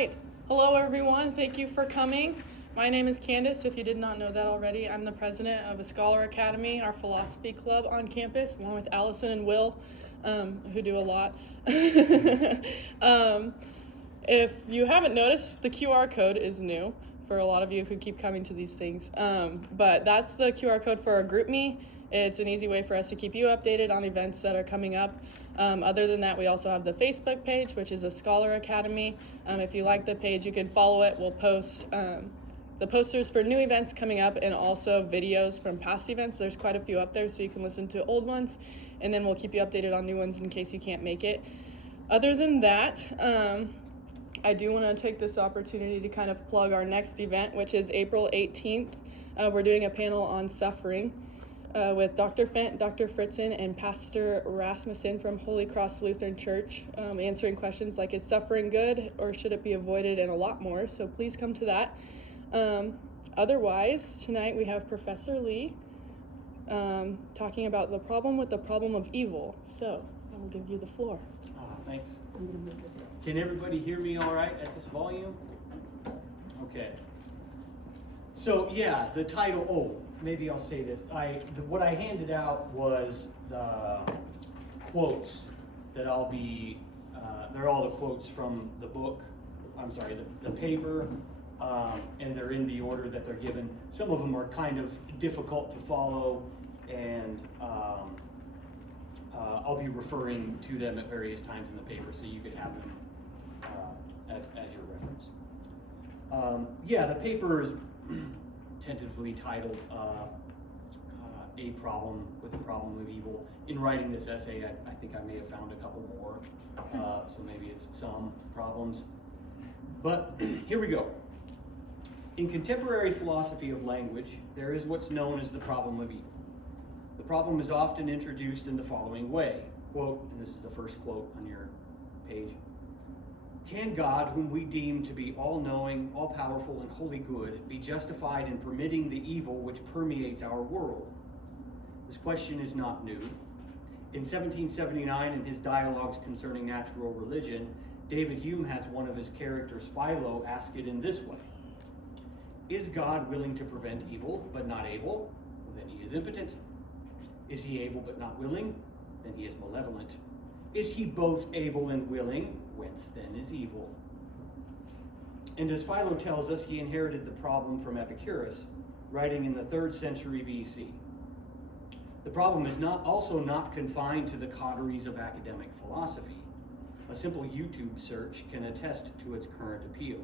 right. Hello, everyone. Thank you for coming. My name is Candace. If you did not know that already, I'm the president of a Scholar Academy, our philosophy club on campus, along with Allison and Will, who do a lot. If you haven't noticed, the QR code is new for a lot of you who keep coming to these things. But that's the QR code for our GroupMe. It's an easy way for us to keep you updated on events that are coming up. Other than that, we also have the Facebook page, which is a Scholar Academy. If you like the page, you can follow it. We'll post the posters for new events coming up and also videos from past events. There's quite a few up there, so you can listen to old ones, and then we'll keep you updated on new ones in case you can't make it. Other than that, I do want to take this opportunity to kind of plug our next event, which is April 18th. We're doing a panel on suffering with Dr. Fent, Dr. Fritzen, and Pastor Rasmussen from Holy Cross Lutheran Church, answering questions like, is suffering good or should it be avoided, and a lot more. So please come to that. Otherwise, tonight we have Professor Lee talking about the problem of evil. So I will give you the floor. Thanks. Can everybody hear me all right at this volume? Okay. So yeah, the title, maybe I'll say this. What I handed out was the quotes that I'll be, they're all the quotes from the book, the paper, and they're in the order that they're given. Some of them are kind of difficult to follow, and I'll be referring to them at various times in the paper, so you could have them as your reference. The paper is tentatively titled A Problem with the Problem of Evil. In writing this essay, I think I may have found a couple more, so maybe it's some problems. But here we go. In contemporary philosophy of language, there is what's known as the problem of evil. The problem is often introduced in the following way. Quote, and this is the first quote on your page. Can God, whom we deem to be all-knowing, all-powerful, and wholly good, be justified in permitting the evil which permeates our world? This question is not new. In 1779, in his dialogues concerning natural religion, David Hume has one of his characters, Philo, ask it in this way. Is God willing to prevent evil, but not able? Well, then he is impotent. Is he able but not willing? Then he is malevolent. Is he both able and willing? Whence then is evil? And as Philo tells us, he inherited the problem from Epicurus, writing in the 3rd century BC. The problem is also not confined to the coteries of academic philosophy. A simple YouTube search can attest to its current appeal.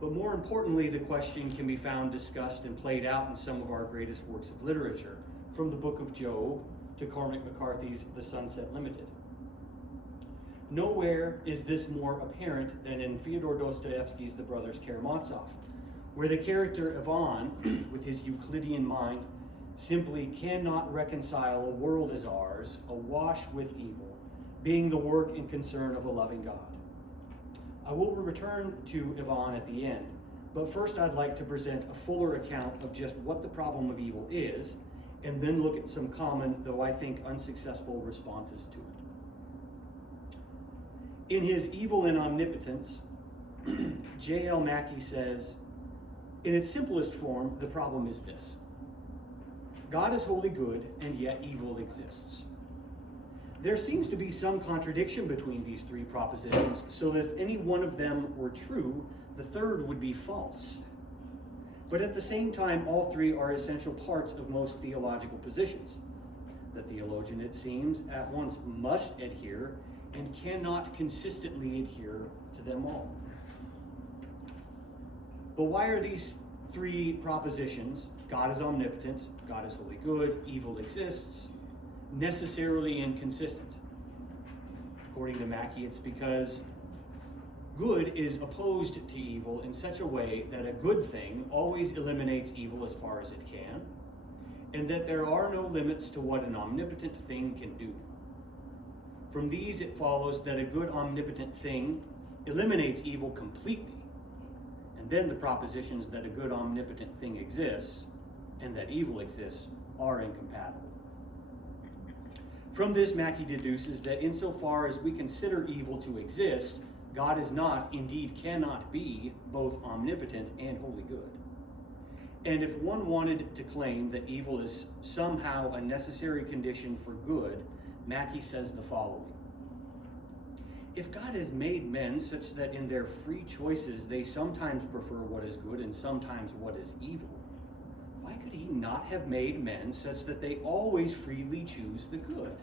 But more importantly, the question can be found discussed and played out in some of our greatest works of literature, from the Book of Job to Cormac McCarthy's The Sunset Limited. Nowhere is this more apparent than in Fyodor Dostoevsky's The Brothers Karamazov, where the character Ivan, with his Euclidean mind, simply cannot reconcile a world as ours, awash with evil, being the work and concern of a loving God. I will return to Ivan at the end, but first I'd like to present a fuller account of just what the problem of evil is, and then look at some common, though I think unsuccessful, responses to it. In his Evil and Omnipotence, J.L. Mackie says, in its simplest form, the problem is this. God is wholly good, and yet evil exists. There seems to be some contradiction between these three propositions, so that if any one of them were true, the third would be false. But at the same time, all three are essential parts of most theological positions. The theologian, it seems, at once must adhere and cannot consistently adhere to them all. But why are these three propositions, God is omnipotent, God is wholly good, evil exists, necessarily inconsistent? According to Mackie, it's because good is opposed to evil in such a way that a good thing always eliminates evil as far as it can, and that there are no limits to what an omnipotent thing can do. From these, it follows that a good omnipotent thing eliminates evil completely, and then the propositions that a good omnipotent thing exists and that evil exists are incompatible. From this, Mackie deduces that insofar as we consider evil to exist, God is not, indeed cannot be, both omnipotent and wholly good. And if one wanted to claim that evil is somehow a necessary condition for good, Mackey says the following. If God has made men such that in their free choices they sometimes prefer what is good and sometimes what is evil, why could he not have made men such that they always freely choose the good?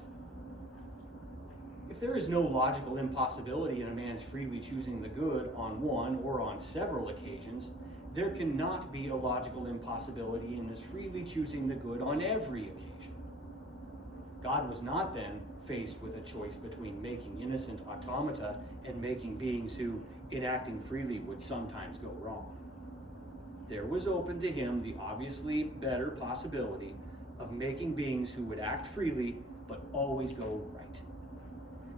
If there is no logical impossibility in a man's freely choosing the good on one or on several occasions, there cannot be a logical impossibility in his freely choosing the good on every occasion. God was not then faced with a choice between making innocent automata and making beings who, in acting freely, would sometimes go wrong. There was open to him the obviously better possibility of making beings who would act freely but always go right.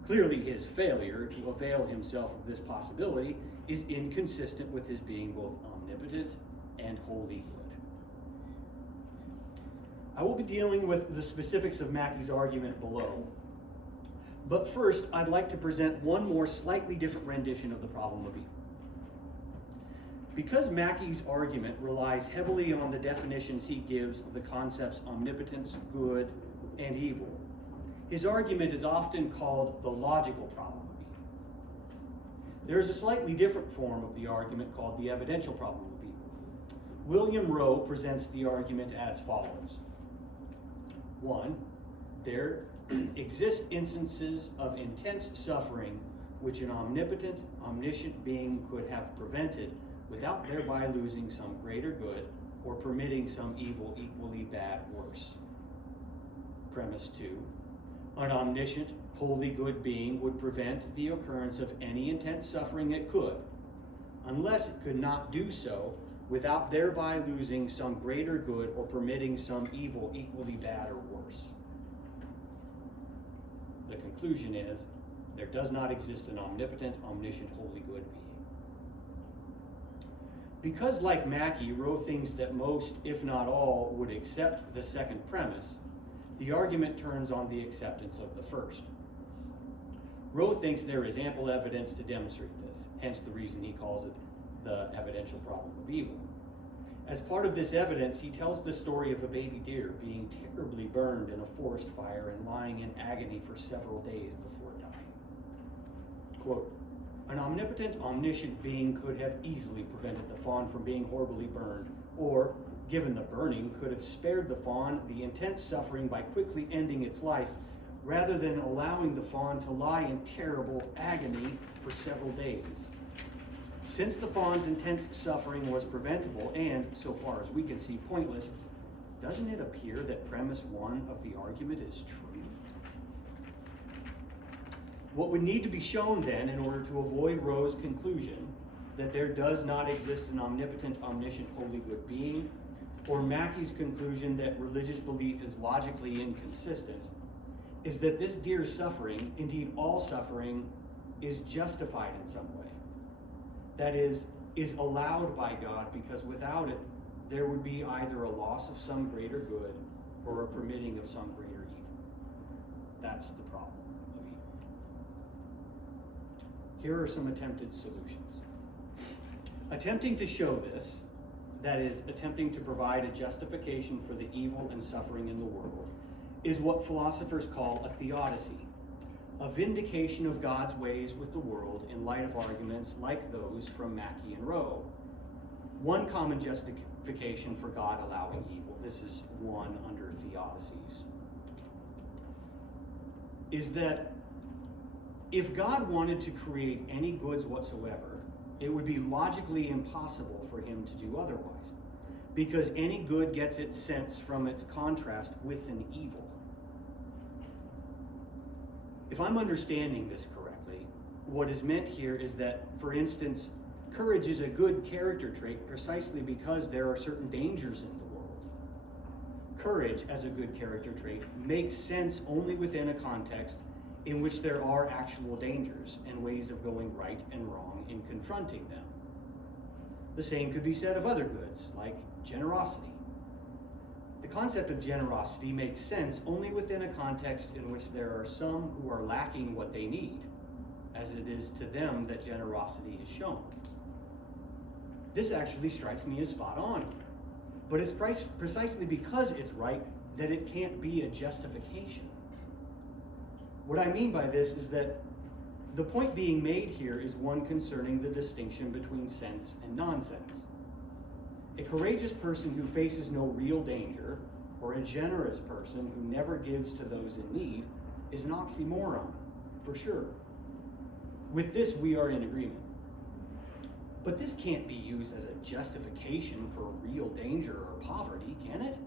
Clearly, his failure to avail himself of this possibility is inconsistent with his being both omnipotent and wholly good. I will be dealing with the specifics of Mackey's argument below. But first, I'd like to present one more slightly different rendition of the problem of evil. Because Mackey's argument relies heavily on the definitions he gives of the concepts omnipotence, good, and evil, his argument is often called the logical problem of evil. There is a slightly different form of the argument called the evidential problem of evil. William Rowe presents the argument as follows. 1. There exist instances of intense suffering which an omnipotent, omniscient being could have prevented without thereby losing some greater good or permitting some evil equally bad worse. Premise 2. An omniscient, wholly good being would prevent the occurrence of any intense suffering it could, unless it could not do so without thereby losing some greater good or permitting some evil equally bad or worse. The conclusion is, there does not exist an omnipotent, omniscient, wholly good being. Because, like Mackey, Rowe thinks that most, if not all, would accept the second premise, the argument turns on the acceptance of the first. Rowe thinks there is ample evidence to demonstrate this, hence the reason he calls it the evidential problem of evil. As part of this evidence, he tells the story of a baby deer being terribly burned in a forest fire and lying in agony for several days before dying. Quote, an omnipotent, omniscient being could have easily prevented the fawn from being horribly burned, or, given the burning, could have spared the fawn the intense suffering by quickly ending its life, rather than allowing the fawn to lie in terrible agony for several days. Since the fawn's intense suffering was preventable and, so far as we can see, pointless, doesn't it appear that premise 1 of the argument is true? What would need to be shown then in order to avoid Rowe's conclusion that there does not exist an omnipotent, omniscient, wholly good being, or Mackey's conclusion that religious belief is logically inconsistent, is that this deer's suffering, indeed all suffering, is justified in some way. That is allowed by God, because without it, there would be either a loss of some greater good or a permitting of some greater evil. That's the problem of evil. Here are some attempted solutions. Attempting to show this, that is, attempting to provide a justification for the evil and suffering in the world, is what philosophers call a theodicy, a vindication of God's ways with the world in light of arguments like those from Mackey and Rowe. One common justification for God allowing evil, this is one under theodicies, is that if God wanted to create any goods whatsoever, it would be logically impossible for him to do otherwise, because any good gets its sense from its contrast with an evil. If I'm understanding this correctly, what is meant here is that, for instance, courage is a good character trait precisely because there are certain dangers in the world. Courage, as a good character trait, makes sense only within a context in which there are actual dangers and ways of going right and wrong in confronting them. The same could be said of other goods, like generosity. The concept of generosity makes sense only within a context in which there are some who are lacking what they need. as it is to them that generosity is shown. This actually strikes me as spot on, but it's precisely because it's right that it can't be a justification. What I mean by this is that the point being made here is one concerning the distinction between sense and nonsense. A courageous person who faces no real danger, or a generous person who never gives to those in need, is an oxymoron, for sure. With this, we are in agreement. But this can't be used as a justification for real danger or poverty, can it?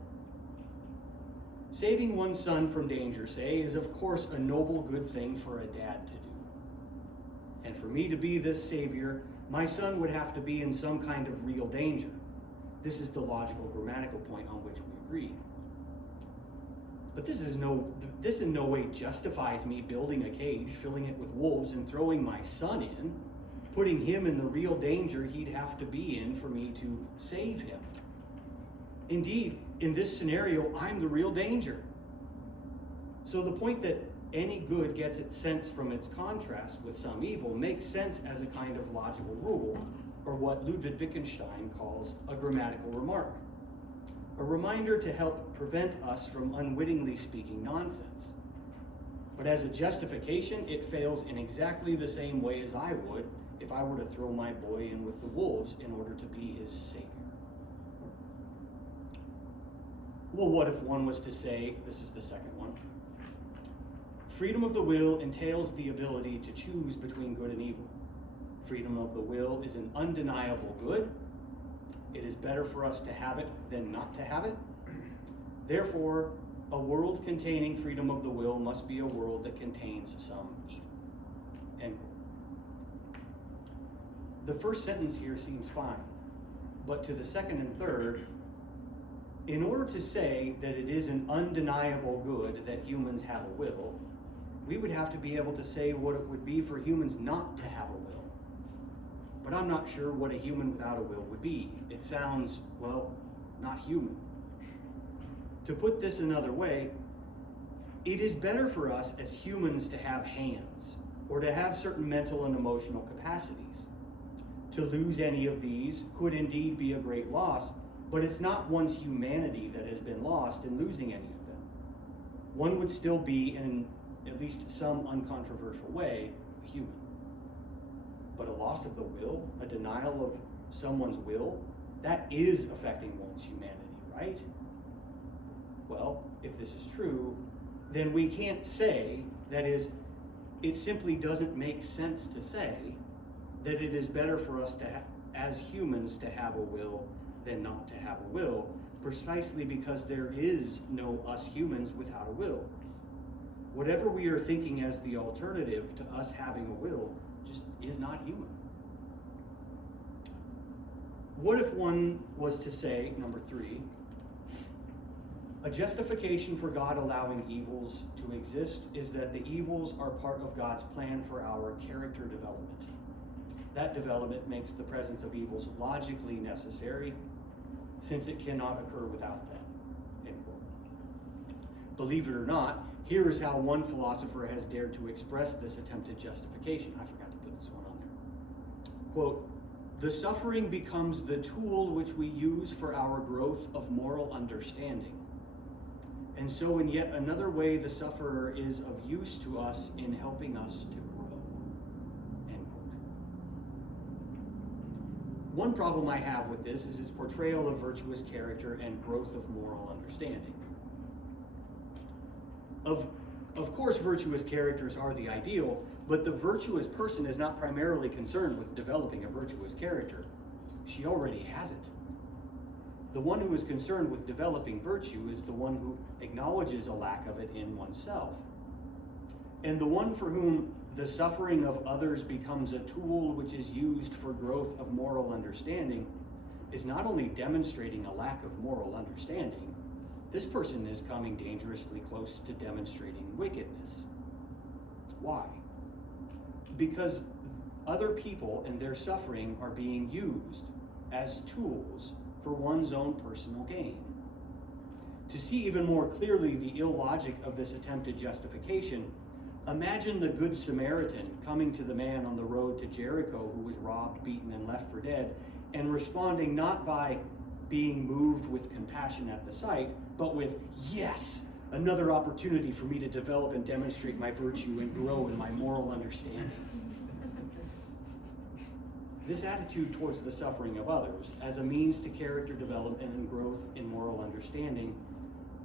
Saving one's son from danger, say, is of course a noble good thing for a dad to do. And for me to be this savior, my son would have to be in some kind of real danger. This is the logical grammatical point on which we agree. But this in no way justifies me building a cage, filling it with wolves, and throwing my son in, putting him in the real danger he'd have to be in for me to save him. Indeed, in this scenario, I'm the real danger. So the point that any good gets its sense from its contrast with some evil makes sense as a kind of logical rule, or what Ludwig Wittgenstein calls a grammatical remark. A reminder to help prevent us from unwittingly speaking nonsense. But as a justification, it fails in exactly the same way as I would if I were to throw my boy in with the wolves in order to be his savior. Well, what if one was to say, this is the second one, freedom of the will entails the ability to choose between good and evil. Freedom of the will is an undeniable good. It is better for us to have it than not to have it. Therefore, a world containing freedom of the will must be a world that contains some evil. End quote. The first sentence here seems fine, but to the second and third, in order to say that it is an undeniable good that humans have a will, we would have to be able to say what it would be for humans not to have a will. But I'm not sure what a human without a will would be. It sounds, well, not human. To put this another way, it is better for us as humans to have hands, or to have certain mental and emotional capacities. To lose any of these could indeed be a great loss, but it's not one's humanity that has been lost in losing any of them. One would still be, in at least some uncontroversial way, a human. But a loss of the will, a denial of someone's will, that is affecting one's humanity, right? Well, if this is true, then we can't say, that is, it simply doesn't make sense to say that it is better for us to, as humans, to have a will than not to have a will, precisely because there is no us humans without a will. Whatever we are thinking as the alternative to us having a will just is not human. What if one was to say, number 3, a justification for God allowing evils to exist is that the evils are part of God's plan for our character development. That development makes the presence of evils logically necessary, since it cannot occur without them. End quote. Believe it or not, here is how one philosopher has dared to express this attempted justification. I forgot to put this one on there. Quote, the suffering becomes the tool which we use for our growth of moral understanding. And so in yet another way, the sufferer is of use to us in helping us to grow. End quote. One problem I have with this is its portrayal of virtuous character and growth of moral understanding. Of course, virtuous characters are the ideal, but the virtuous person is not primarily concerned with developing a virtuous character. She already has it. The one who is concerned with developing virtue is the one who acknowledges a lack of it in oneself. And the one for whom the suffering of others becomes a tool which is used for growth of moral understanding is not only demonstrating a lack of moral understanding, this person is coming dangerously close to demonstrating wickedness. Why? Because other people and their suffering are being used as tools for one's own personal gain. To see even more clearly the illogic of this attempted justification, Imagine the Good Samaritan coming to the man on the road to Jericho who was robbed, beaten, and left for dead, and responding not by being moved with compassion at the sight, but with, yes, another opportunity for me to develop and demonstrate my virtue and grow in my moral understanding. This attitude towards the suffering of others as a means to character development and growth in moral understanding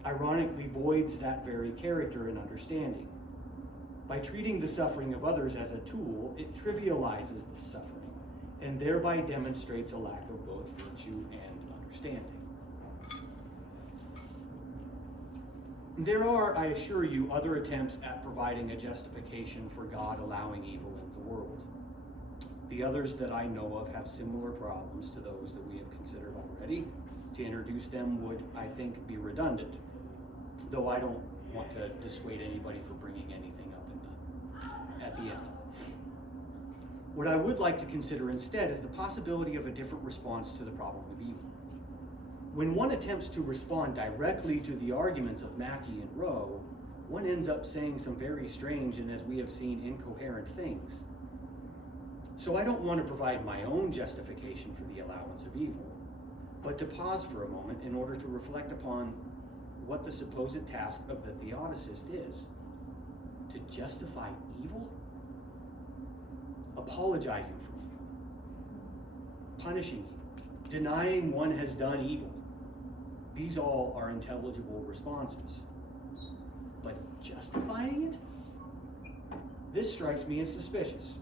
ironically voids that very character and understanding. By treating the suffering of others as a tool, it trivializes the suffering and thereby demonstrates a lack of both virtue and understanding. There are, I assure you, other attempts at providing a justification for God allowing evil in the world. The others that I know of have similar problems to those that we have considered already. To introduce them would, I think, be redundant, though I don't want to dissuade anybody from bringing anything up at the end. What I would like to consider instead is the possibility of a different response to the problem of evil. When one attempts to respond directly to the arguments of Mackey and Rowe, one ends up saying some very strange and, as we have seen, incoherent things. So I don't want to provide my own justification for the allowance of evil, but to pause for a moment in order to reflect upon what the supposed task of the theodicist is. To justify evil? Apologizing for evil, punishing evil, denying one has done evil. These all are intelligible responses. But justifying it? This strikes me as suspicious.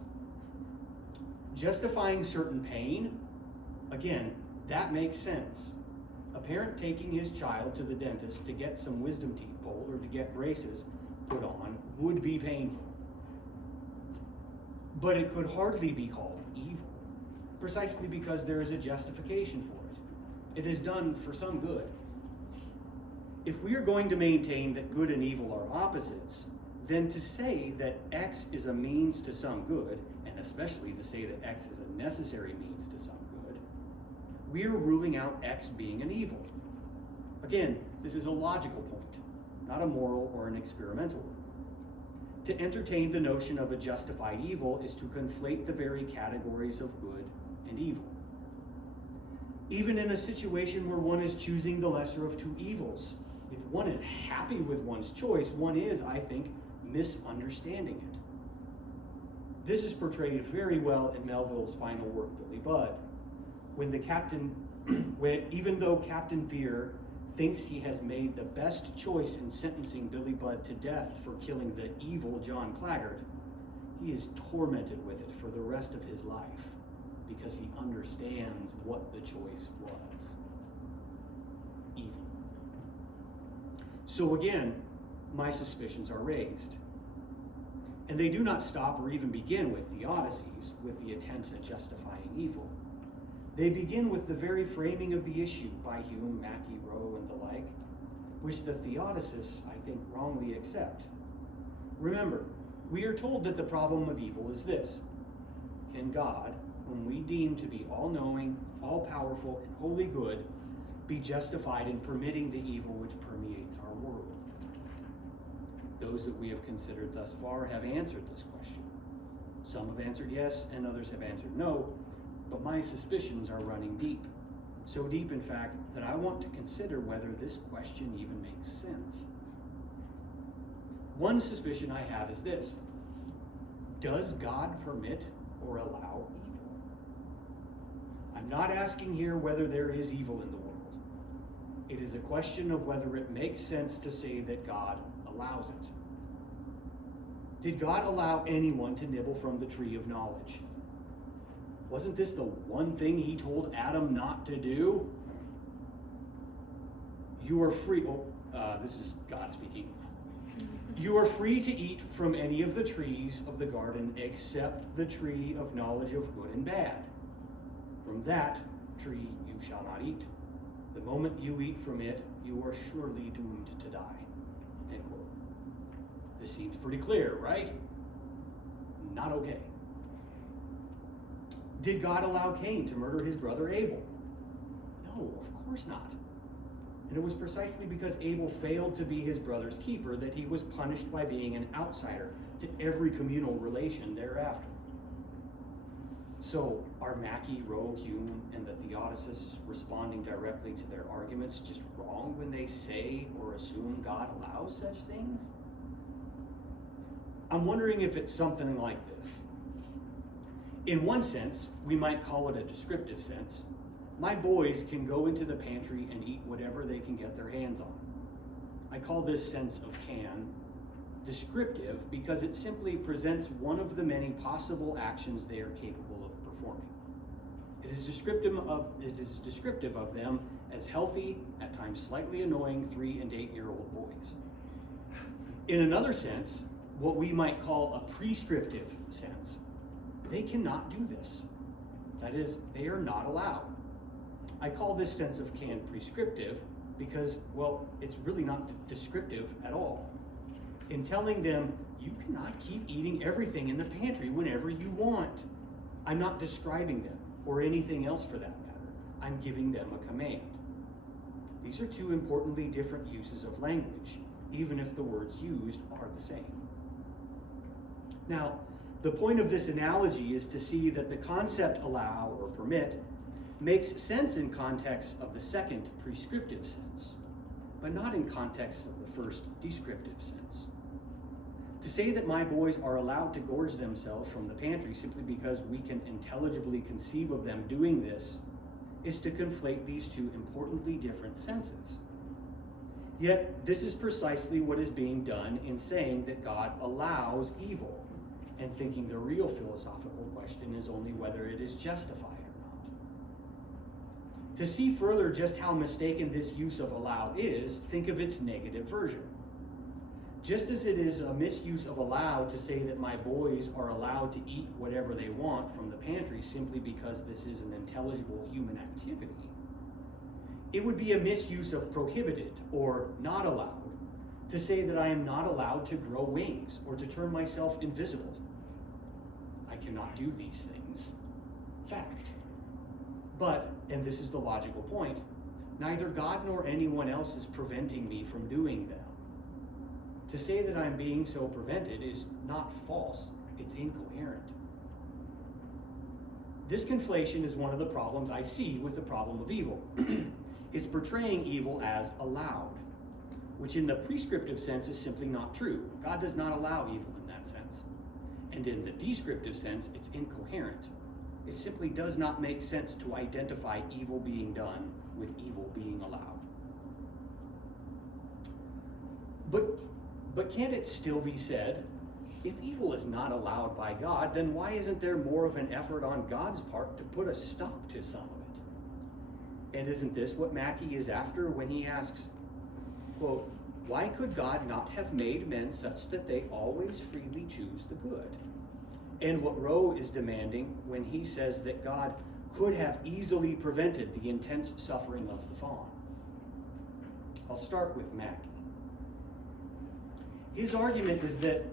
Justifying certain pain? Again, that makes sense. A parent taking his child to the dentist to get some wisdom teeth pulled or to get braces put on would be painful. But it could hardly be called evil, precisely because there is a justification for it. It is done for some good. If we are going to maintain that good and evil are opposites, then to say that X is a means to some good, and especially to say that X is a necessary means to some good, we are ruling out X being an evil. Again, this is a logical point, not a moral or an experimental one. To entertain the notion of a justified evil is to conflate the very categories of good and evil. Even in a situation where one is choosing the lesser of two evils, if one is happy with one's choice, one is, I think, misunderstanding it. This is portrayed very well in Melville's final work, Billy Budd, even though Captain Vere thinks he has made the best choice in sentencing Billy Budd to death for killing the evil John Claggart, he is tormented with it for the rest of his life because he understands what the choice was. Evil. So again, my suspicions are raised. And they do not stop or even begin with theodicies, with the attempts at justifying evil. They begin with the very framing of the issue by Hume, Mackey, Rowe, and the like, which the theodicists, I think, wrongly accept. Remember, we are told that the problem of evil is this: can God, whom we deem to be all-knowing, all-powerful, and wholly good, be justified in permitting the evil which permeates our world? Those that we have considered thus far have answered this question. Some have answered yes, and others have answered no, but my suspicions are running deep. So deep, in fact, that I want to consider whether this question even makes sense. One suspicion I have is this: does God permit or allow evil? I'm not asking here whether there is evil in the world. It is a question of whether it makes sense to say that God allows it. Did God allow anyone to nibble from the tree of knowledge? Wasn't this the one thing he told Adam not to do? You are free. This is God speaking. You are free to eat from any of the trees of the garden except the tree of knowledge of good and bad. From that tree you shall not eat. The moment you eat from it, you are surely doomed to die. End quote. This seems pretty clear, right? Not okay. Did God allow Cain to murder his brother Abel? No, of course not. And it was precisely because Abel failed to be his brother's keeper that he was punished by being an outsider, to every communal relation thereafter. So are Mackey, Rowe, Hume, and the theodicists responding directly to their arguments just wrong when they say or assume God allows such things? I'm wondering if it's something like this. In one sense, we might call it a descriptive sense. My boys can go into the pantry and eat whatever they can get their hands on. I call this sense of can descriptive because it simply presents one of the many possible actions they are capable of performing. It is descriptive of them as healthy, at times slightly annoying 3 and 8-year-old boys. In another sense, what we might call a prescriptive sense, they cannot do this. That is, they are not allowed. I call this sense of can prescriptive because, well, it's really not descriptive at all. In telling them, you cannot keep eating everything in the pantry whenever you want. I'm not describing them, or anything else for that matter. I'm giving them a command. These are two importantly different uses of language, even if the words used are the same. Now, the point of this analogy is to see that the concept allow or permit makes sense in context of the second prescriptive sense, but not in context of the first descriptive sense. To say that my boys are allowed to gorge themselves from the pantry simply because we can intelligibly conceive of them doing this is to conflate these two importantly different senses. Yet, this is precisely what is being done in saying that God allows evil, and thinking the real philosophical question is only whether it is justified or not. To see further just how mistaken this use of allow is, think of its negative version. Just as it is a misuse of allow to say that my boys are allowed to eat whatever they want from the pantry simply because this is an intelligible human activity, it would be a misuse of prohibited or not allowed to say that I am not allowed to grow wings or to turn myself invisible. I cannot do these things. Fact. But, and this is the logical point, neither God nor anyone else is preventing me from doing them. To say that I'm being so prevented is not false, it's incoherent. This conflation is one of the problems I see with the problem of evil. It's portraying evil as allowed, which in the prescriptive sense is simply not true. God does not allow evil in that sense. And in the descriptive sense, it's incoherent. It simply does not make sense to identify evil being done with evil being allowed. But can't it still be said, if evil is not allowed by God, then why isn't there more of an effort on God's part to put a stop to some of it? And isn't this what Mackey is after when he asks, quote, why could God not have made men such that they always freely choose the good? And what Rowe is demanding when he says that God could have easily prevented the intense suffering of the fawn. I'll start with Mackey. His argument is that,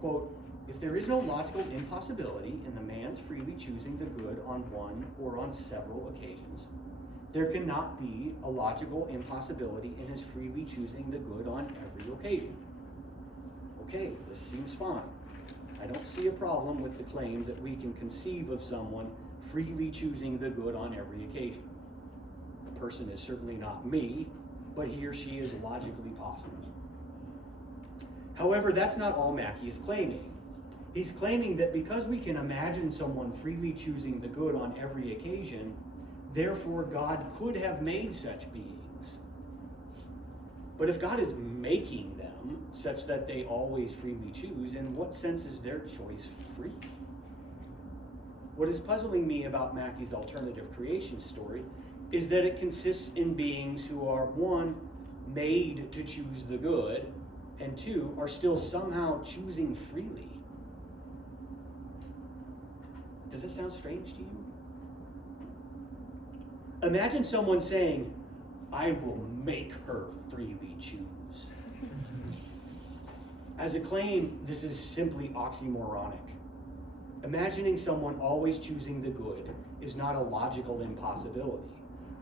quote, if there is no logical impossibility in the man's freely choosing the good on one or on several occasions, there cannot be a logical impossibility in his freely choosing the good on every occasion. Okay, this seems fine. I don't see a problem with the claim that we can conceive of someone freely choosing the good on every occasion. The person is certainly not me, but he or she is logically possible. However, that's not all Mackey is claiming. He's claiming that because we can imagine someone freely choosing the good on every occasion, therefore God could have made such beings. But if God is making them such that they always freely choose, in what sense is their choice free? What is puzzling me about Mackey's alternative creation story is that it consists in beings who are, one, made to choose the good, and two, are still somehow choosing freely. Does that sound strange to you? Imagine someone saying, I will make her freely choose. As a claim, this is simply oxymoronic. Imagining someone always choosing the good is not a logical impossibility,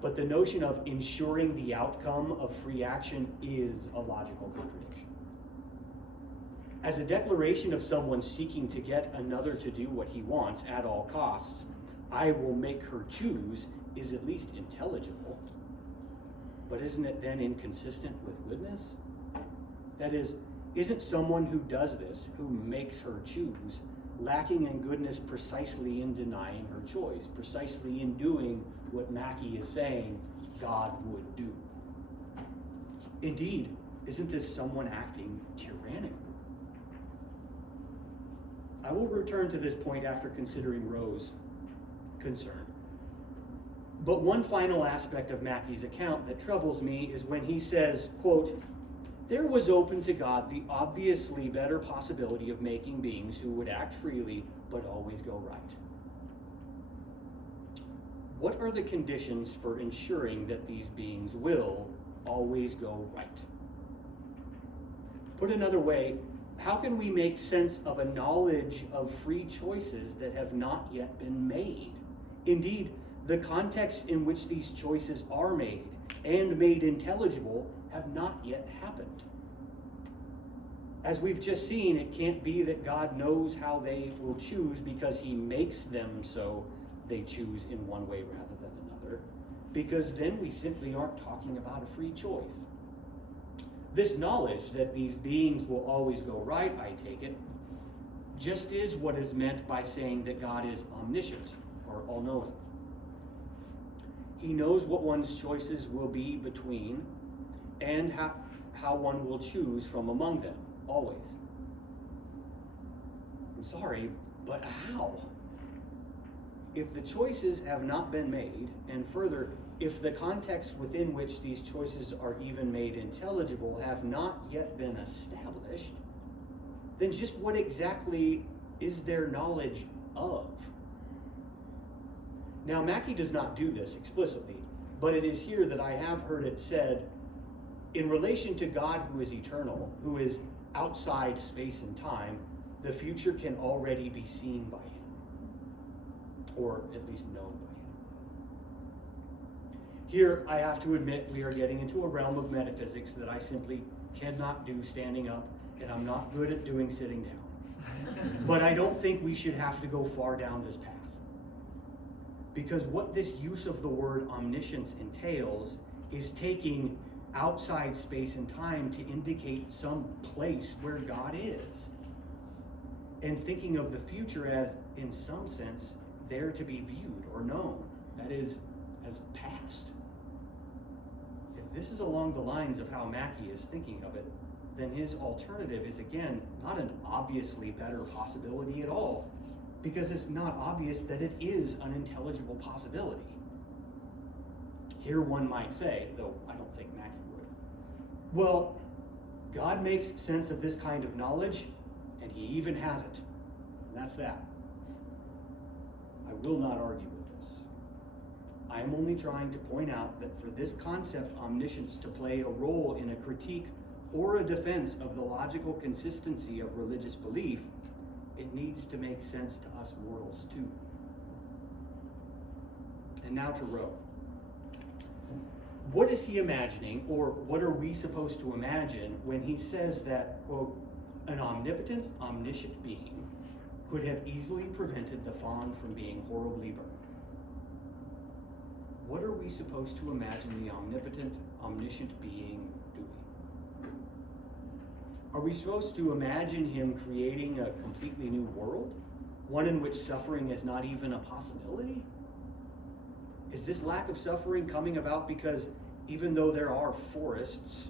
but the notion of ensuring the outcome of free action is a logical contradiction. As a declaration of someone seeking to get another to do what he wants at all costs, I will make her choose, is at least intelligible. But isn't it then inconsistent with goodness? That is, isn't someone who does this, who makes her choose, lacking in goodness precisely in denying her choice, precisely in doing what Mackie is saying God would do? Indeed, isn't this someone acting tyrannically? I will return to this point after considering Rowe's concern. But one final aspect of Mackie's account that troubles me is when he says, quote, there was open to God the obviously better possibility of making beings who would act freely but always go right. What are the conditions for ensuring that these beings will always go right? Put another way, how can we make sense of a knowledge of free choices that have not yet been made? Indeed, the contexts in which these choices are made and made intelligible have not yet happened. As we've just seen, it can't be that God knows how they will choose because he makes them so they choose in one way rather than another, because then we simply aren't talking about a free choice. This knowledge that these beings will always go right, I take it, just is what is meant by saying that God is omniscient or all-knowing. He knows what one's choices will be between and how one will choose from among them, always. I'm sorry, but how? If the choices have not been made, and further, if the context within which these choices are even made intelligible have not yet been established, then just what exactly is their knowledge of? Now, Mackie does not do this explicitly, but it is here that I have heard it said, in relation to God who is eternal, who is outside space and time, the future can already be seen by him, or at least known by him. Here, I have to admit, we are getting into a realm of metaphysics that I simply cannot do standing up, and I'm not good at doing sitting down. But I don't think we should have to go far down this path. Because what this use of the word omniscience entails is taking outside space and time to indicate some place where God is, and thinking of the future as, in some sense, there to be viewed or known, that is, as past. If this is along the lines of how Mackie is thinking of it, then his alternative is, again, not an obviously better possibility at all, because it's not obvious that it is an intelligible possibility. Here one might say, though I don't think Mackie would, well, God makes sense of this kind of knowledge, and he even has it. And that's that. I will not argue with this. I am only trying to point out that for this concept omniscience to play a role in a critique or a defense of the logical consistency of religious belief, it needs to make sense to us mortals too. And now to Rowe. What is he imagining, or what are we supposed to imagine when he says that, quote, an omnipotent, omniscient being could have easily prevented the fawn from being horribly burned? What are we supposed to imagine the omnipotent, omniscient being doing? Are we supposed to imagine him creating a completely new world? One in which suffering is not even a possibility? Is this lack of suffering coming about because even though there are forests,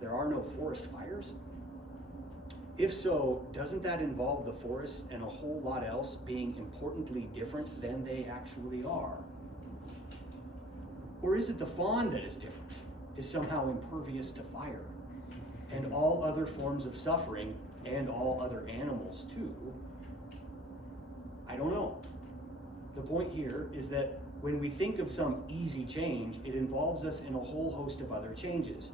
there are no forest fires? If so, doesn't that involve the forests and a whole lot else being importantly different than they actually are? Or is it the fawn that is different, is somehow impervious to fire, and all other forms of suffering, and all other animals too? I don't know. The point here is that when we think of some easy change, it involves us in a whole host of other changes.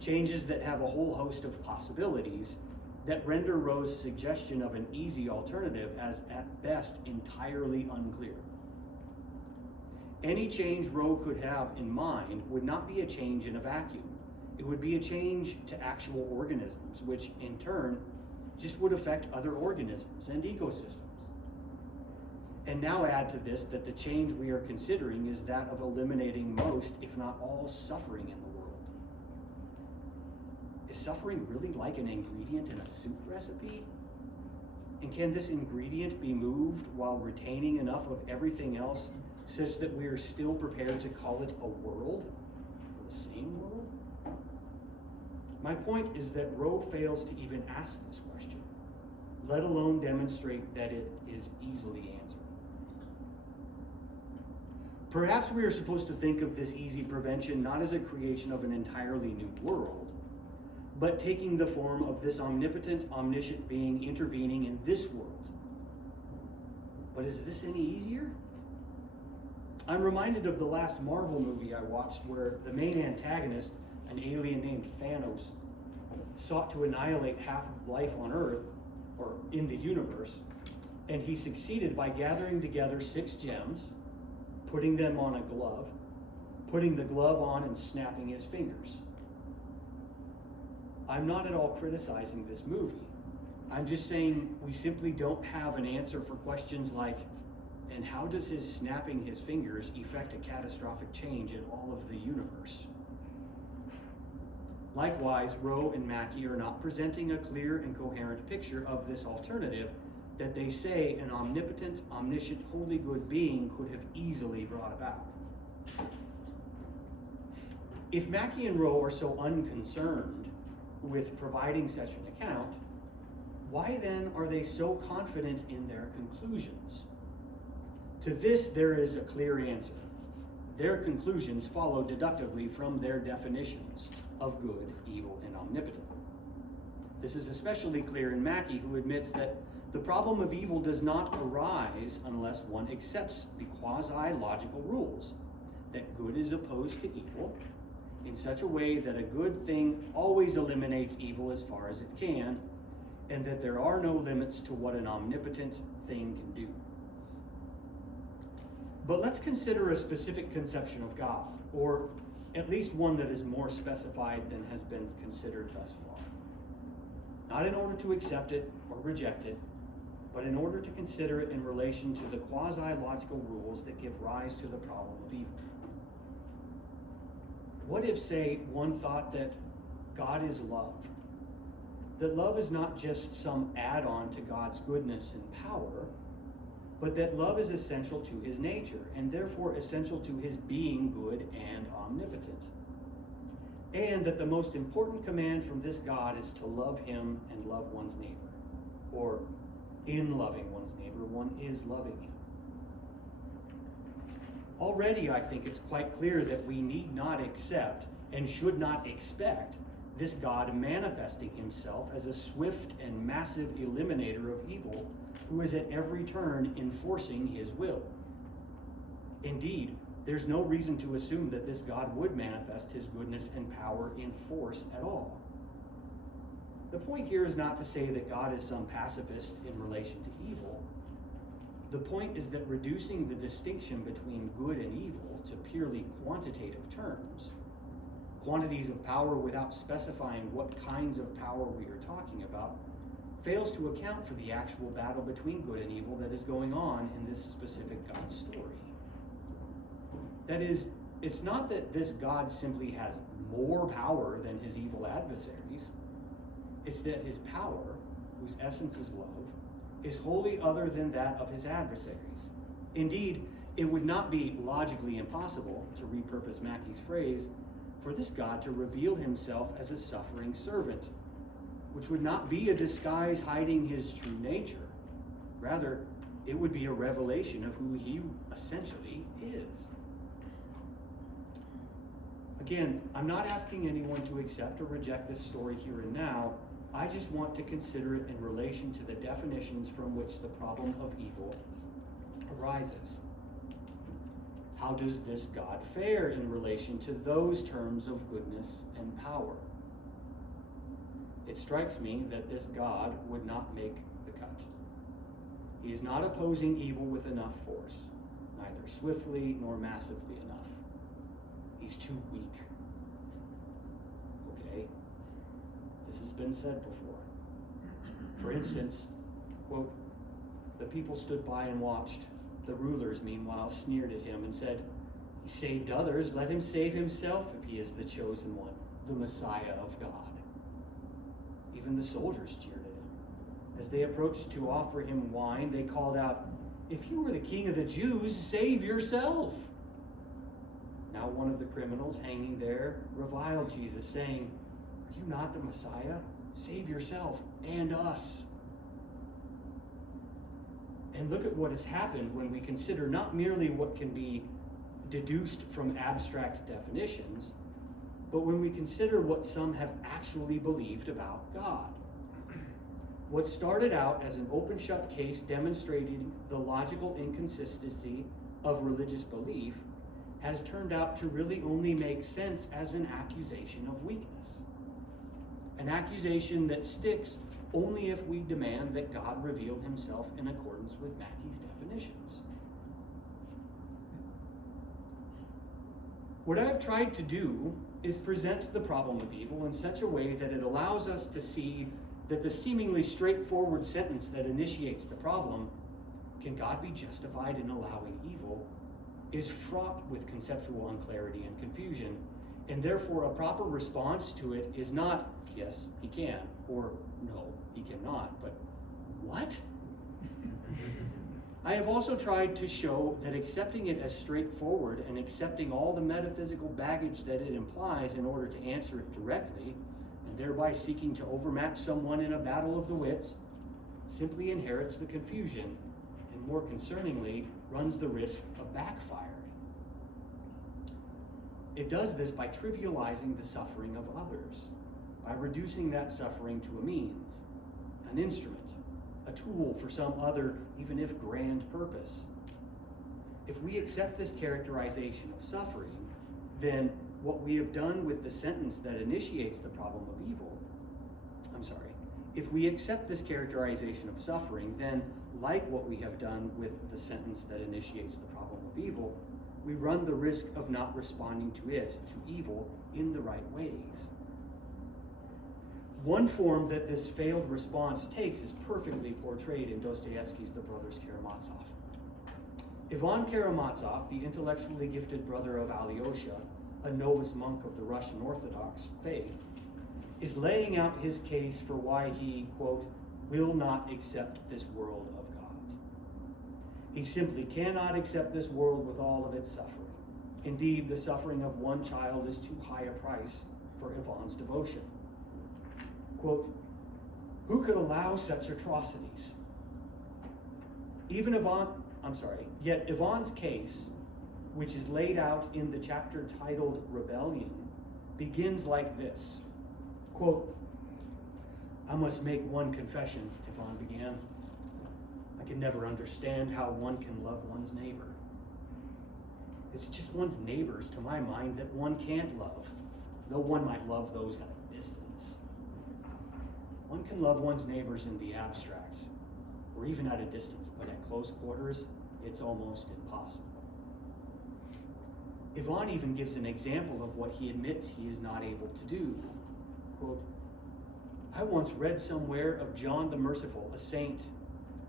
Changes that have a whole host of possibilities that render Rowe's suggestion of an easy alternative as, at best, entirely unclear. Any change Rowe could have in mind would not be a change in a vacuum. It would be a change to actual organisms, which in turn just would affect other organisms and ecosystems. And now add to this that the change we are considering is that of eliminating most, if not all, suffering in the world. Is suffering really like an ingredient in a soup recipe? And can this ingredient be moved while retaining enough of everything else such that we are still prepared to call it a world? The same world? My point is that Roe fails to even ask this question, let alone demonstrate that it is easily answered. Perhaps we are supposed to think of this easy prevention not as a creation of an entirely new world, but taking the form of this omnipotent, omniscient being intervening in this world. But is this any easier? I'm reminded of the last Marvel movie I watched where the main antagonist, an alien named Thanos, sought to annihilate half of life on Earth, or in the universe, and he succeeded by gathering together 6 gems, putting them on a glove, putting the glove on and snapping his fingers. I'm not at all criticizing this movie. I'm just saying we simply don't have an answer for questions like, and how does his snapping his fingers effect a catastrophic change in all of the universe? Likewise, Roe and Mackey are not presenting a clear and coherent picture of this alternative that they say an omnipotent, omniscient, wholly good being could have easily brought about. If Mackey and Roe are so unconcerned with providing such an account, why then are they so confident in their conclusions? To this, there is a clear answer. Their conclusions follow deductively from their definitions of good, evil, and omnipotent. This is especially clear in Mackey, who admits that the problem of evil does not arise unless one accepts the quasi-logical rules, that good is opposed to evil in such a way that a good thing always eliminates evil as far as it can, and that there are no limits to what an omnipotent thing can do. But let's consider a specific conception of God, or at least one that is more specified than has been considered thus far. Not in order to accept it or reject it, but in order to consider it in relation to the quasi-logical rules that give rise to the problem of evil. What if, say, one thought that God is love? That love is not just some add-on to God's goodness and power, but that love is essential to his nature, and therefore essential to his being good and omnipotent. And that the most important command from this God is to love him and love one's neighbor. Or, in loving one's neighbor, one is loving him. Already, I think it's quite clear that we need not accept and should not expect this God manifesting himself as a swift and massive eliminator of evil who is at every turn enforcing his will. Indeed, there's no reason to assume that this God would manifest his goodness and power in force at all. The point here is not to say that God is some pacifist in relation to evil. The point is that reducing the distinction between good and evil to purely quantitative terms, quantities of power without specifying what kinds of power we are talking about, fails to account for the actual battle between good and evil that is going on in this specific God story. That is, it's not that this God simply has more power than his evil adversaries. It's that his power, whose essence is love, is wholly other than that of his adversaries. Indeed, it would not be logically impossible, to repurpose Mackey's phrase, for this God to reveal himself as a suffering servant, which would not be a disguise hiding his true nature. Rather, it would be a revelation of who he essentially is. Again, I'm not asking anyone to accept or reject this story here and now. I just want to consider it in relation to the definitions from which the problem of evil arises. How does this God fare in relation to those terms of goodness and power? It strikes me that this God would not make the cut. He is not opposing evil with enough force, neither swiftly nor massively enough. He's too weak. Okay? This has been said before. For instance, quote, "The people stood by and watched. The rulers, meanwhile, sneered at him and said, 'He saved others, let him save himself if he is the chosen one, the Messiah of God.' Even the soldiers jeered at him. As they approached to offer him wine, they called out, 'If you were the king of the Jews, save yourself.' Now one of the criminals hanging there reviled Jesus, saying, 'Are you not the Messiah? Save yourself and us.'" And look at what has happened when we consider not merely what can be deduced from abstract definitions, but when we consider what some have actually believed about God. What started out as an open-shut case demonstrating the logical inconsistency of religious belief has turned out to really only make sense as an accusation of weakness. An accusation that sticks only if we demand that God reveal himself in accordance with Mackey's definitions. What I've tried to do is present the problem of evil in such a way that it allows us to see that the seemingly straightforward sentence that initiates the problem, "Can God be justified in allowing evil?" is fraught with conceptual unclarity and confusion, and therefore a proper response to it is not, "Yes, he can," or "No, he cannot," but "What?" I have also tried to show that accepting it as straightforward and accepting all the metaphysical baggage that it implies in order to answer it directly, and thereby seeking to overmatch someone in a battle of the wits, simply inherits the confusion, and more concerningly, runs the risk of backfiring. It does this by trivializing the suffering of others, by reducing that suffering to a means, an instrument, a tool for some other, even if grand, purpose. If we accept this characterization of suffering, then what we have done with the sentence that initiates the problem of evil, if we accept this characterization of suffering, then like what we have done with the sentence that initiates the problem of evil, we run the risk of not responding to it, to evil, in the right ways. One form that this failed response takes is perfectly portrayed in Dostoevsky's The Brothers Karamazov. Ivan Karamazov, the intellectually gifted brother of Alyosha, a novice monk of the Russian Orthodox faith, is laying out his case for why he, quote, "will not accept this world of God's." He simply cannot accept this world with all of its suffering. Indeed, the suffering of one child is too high a price for Ivan's devotion. Quote, "Who could allow such atrocities?" Yet Ivan's case, which is laid out in the chapter titled Rebellion, begins like this. Quote, "I must make one confession," Ivan began. "I can never understand how one can love one's neighbor. It's just one's neighbors, to my mind, that one can't love, though one might love those at a distance. One can love one's neighbors in the abstract, or even at a distance, but at close quarters, it's almost impossible." Ivan even gives an example of what he admits he is not able to do. Quote, "I once read somewhere of John the Merciful, a saint,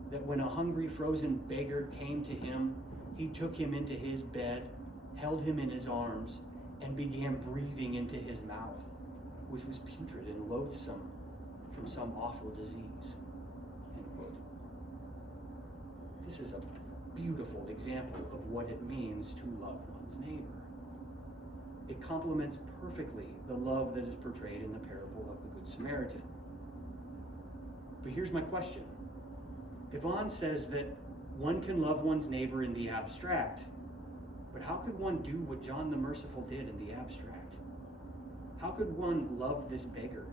that when a hungry, frozen beggar came to him, he took him into his bed, held him in his arms, and began breathing into his mouth, which was putrid and loathsome from some awful disease." End quote. This is a beautiful example of what it means to love one's neighbor. It complements perfectly the love that is portrayed in the parable of the Good Samaritan. But here's my question. Ivan says that one can love one's neighbor in the abstract, but how could one do what John the Merciful did in the abstract? How could one love this beggar,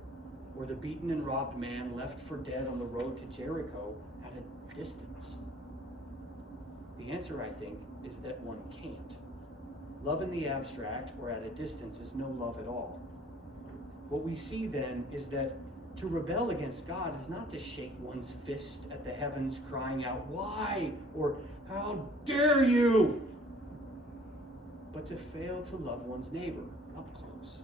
or the beaten and robbed man left for dead on the road to Jericho at a distance? The answer, I think, is that one can't. Love in the abstract or at a distance is no love at all. What we see then is that to rebel against God is not to shake one's fist at the heavens crying out, "Why?" or "How dare you?" but to fail to love one's neighbor up close.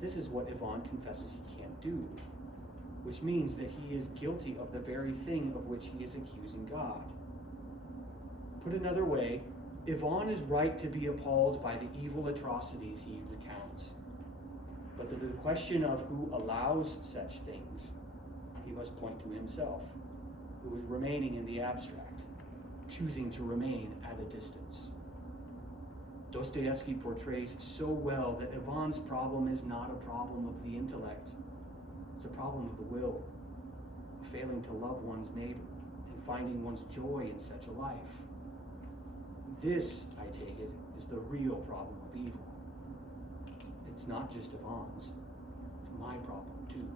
This is what Ivan confesses he can't do. which means that he is guilty of the very thing of which he is accusing God. Put another way, Yvonne is right to be appalled by the evil atrocities he recounts. But to the question of who allows such things, he must point to himself, who is remaining in the abstract, choosing to remain at a distance. Dostoevsky portrays so well that Yvonne's problem is not a problem of the intellect. It's a problem of the will, of failing to love one's neighbor and finding one's joy in such a life. This, I take it, is the real problem of evil. It's not just Yvonne's, it's my problem too.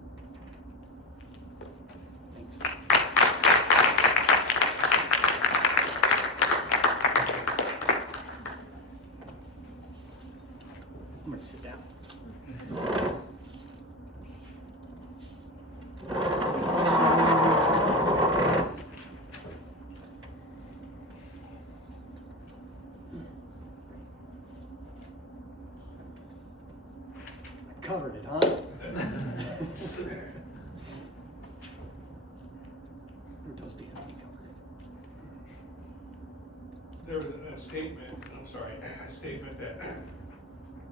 Thanks. I'm gonna sit down. Covered it, huh? Or Dostoevsky covered it. There was a statement, a statement that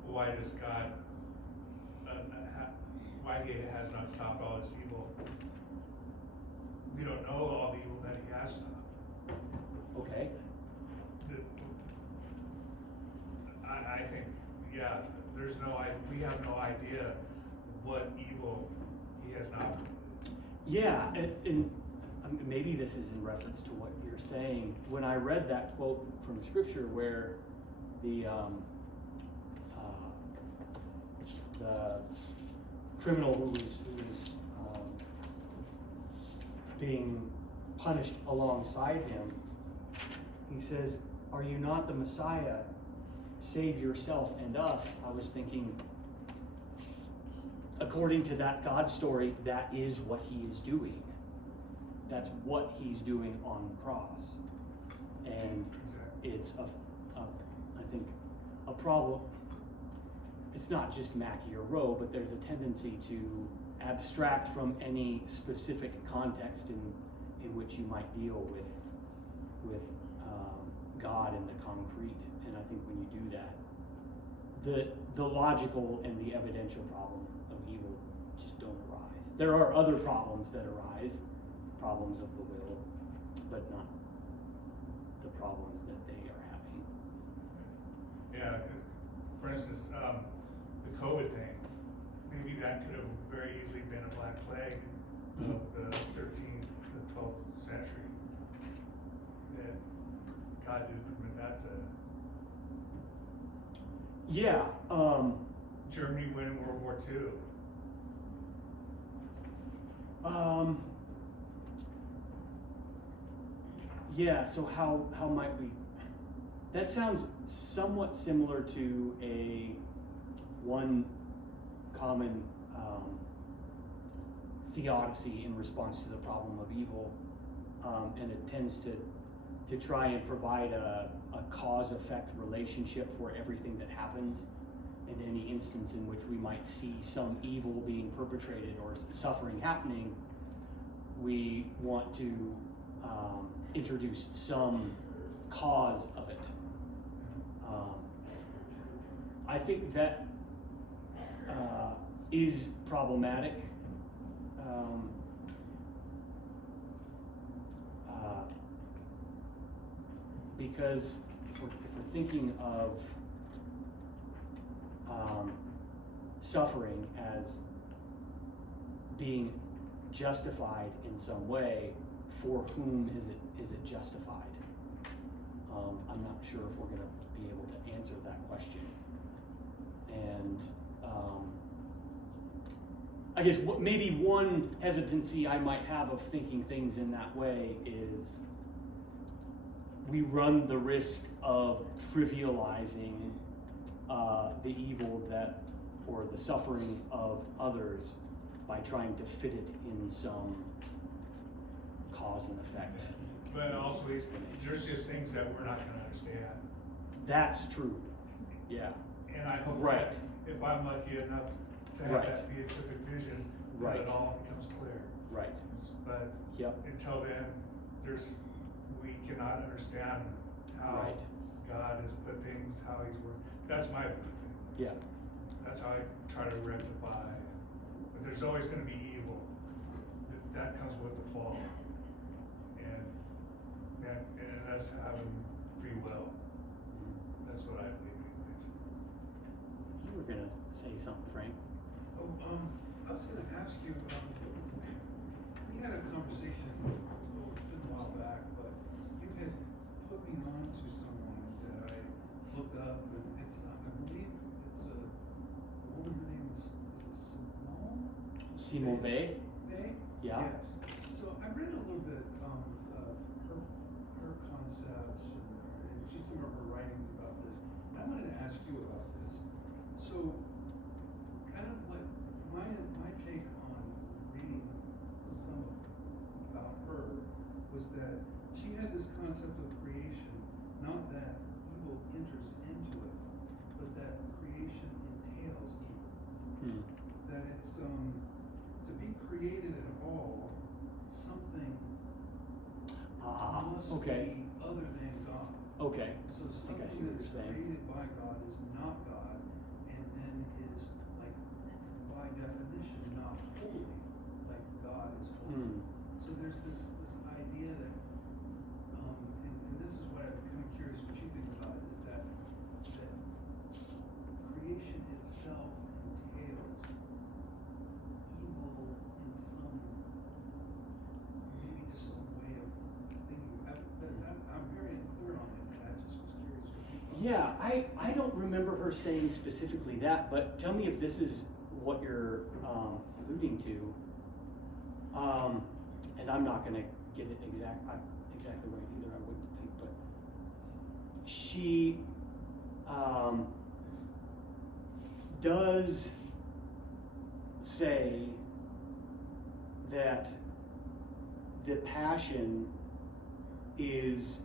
why does God, why he has not stopped all this evil? We don't know all the evil that he has stopped. Okay. I think, yeah, we have no idea what evil he has not. Yeah, and maybe this is in reference to what you're saying. When I read that quote from Scripture where the criminal who was being punished alongside him, he says, "Are you not the Messiah? Save yourself and us." I was thinking, according to that God story, that is what he is doing. That's what he's doing on the cross. And it's I think a problem. It's not just Mackey or Rowe, but there's a tendency to abstract from any specific context in which you might deal with God in the concrete. And I think when you do that, the logical and the evidential problem of evil just don't arise. There are other problems that arise, problems of the will, but not the problems that they are having. Yeah, 'cause, for instance, the COVID thing, maybe that could have very easily been a black plague of the 13th, the 12th century. That God didn't permit that to. Yeah. Germany winning World War II. Yeah, so how might we, that sounds somewhat similar to one common theodicy in response to the problem of evil, and it tends to try and provide a cause-effect relationship for everything that happens. In any instance in which we might see some evil being perpetrated or suffering happening, we want to introduce some cause of it. I think that is problematic. Because if we're thinking of suffering as being justified in some way, for whom is it justified? I'm not sure if we're going to be able to answer that question. And I guess maybe one hesitancy I might have of thinking things in that way is we run the risk of trivializing the evil or the suffering of others by trying to fit it in some cause and effect. But also, there's just things that we're not going to understand. That's true. Yeah. And I hope right. that if I'm lucky enough to have right. that beatific vision, right. that it all becomes clear. Right. But Yep. until then, we cannot understand how Right. God has put things, how he's worked. That's my belief. Yeah. That's how I try to rectify. But there's always gonna be evil. That comes with the fall. And us having free will. That's what I believe anyways. You were gonna say something, Frank. Oh, I was gonna ask you, we had a conversation, oh, it's been a while back, but you had put me on to someone that I looked up, and it's, I believe it's a woman, her name is it Simone? Simone Weil? Bay? Yeah. Yes. So I read a little bit, her concepts and just some of her writings about this. I wanted to ask you about this. So, kind of like my take on reading some about her was that she had this concept of creation, not that evil enters into it, but that creation entails evil. Hmm. That it's to be created at all, something must Okay. be other than God. Okay. So I think I see something what that you're is saying. created by God is not God, and then is like by definition not holy, like God is holy. Hmm. So there's this idea that, and this is what I'm kind of curious what you think about it, is that creation itself entails evil in some, maybe just some way of thinking. I'm very unclear on it, and I just was curious what you thought. Yeah, I don't remember her saying specifically that, but tell me if this is what you're alluding to. And I'm not gonna get it exactly right either, I wouldn't think, but she does say that the passion is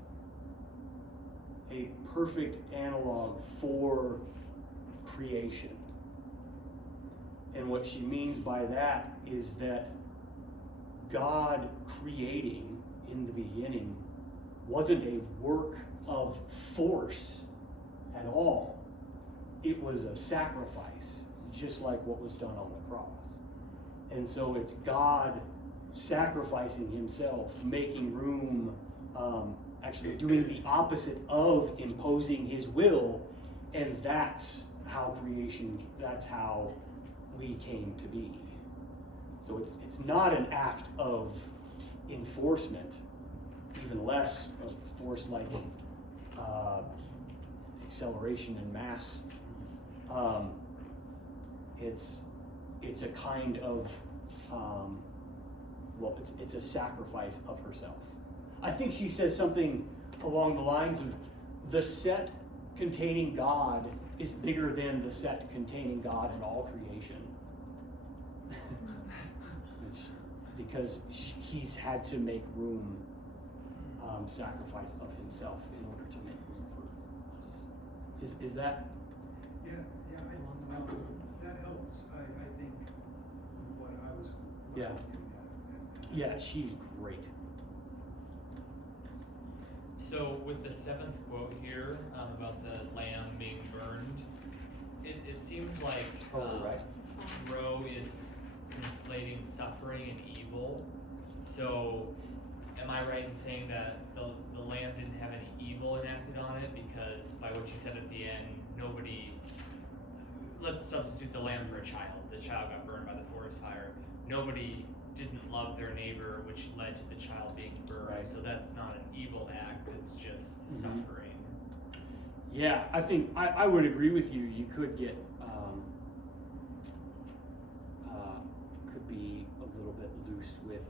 a perfect analog for creation. And what she means by that is that God creating in the beginning wasn't a work of force at all. It was a sacrifice, just like what was done on the cross. And so it's God sacrificing himself, making room, actually doing the opposite of imposing his will, and that's how that's how we came to be. So it's not an act of enforcement, even less of force like acceleration and mass. It's a kind of it's a sacrifice of herself. I think she says something along the lines of the set containing God is bigger than the set containing God in all creation. Because he's had to make room, sacrifice of himself in order to make room for us. Is that? Yeah, that helps, I think, what I was Yeah. getting at. Yeah, she's great. So with the seventh quote here about the lamb being burned, it seems like Right. Roe is conflating suffering and evil. So am I right in saying that the lamb didn't have any evil enacted on it? Because by what you said at the end, let's substitute the lamb for a child. The child got burned by the forest fire. Nobody didn't love their neighbor, which led to the child being burned. Right. So that's not an evil act, it's just suffering. Yeah, I think I would agree with you. You could get could be a little bit loose with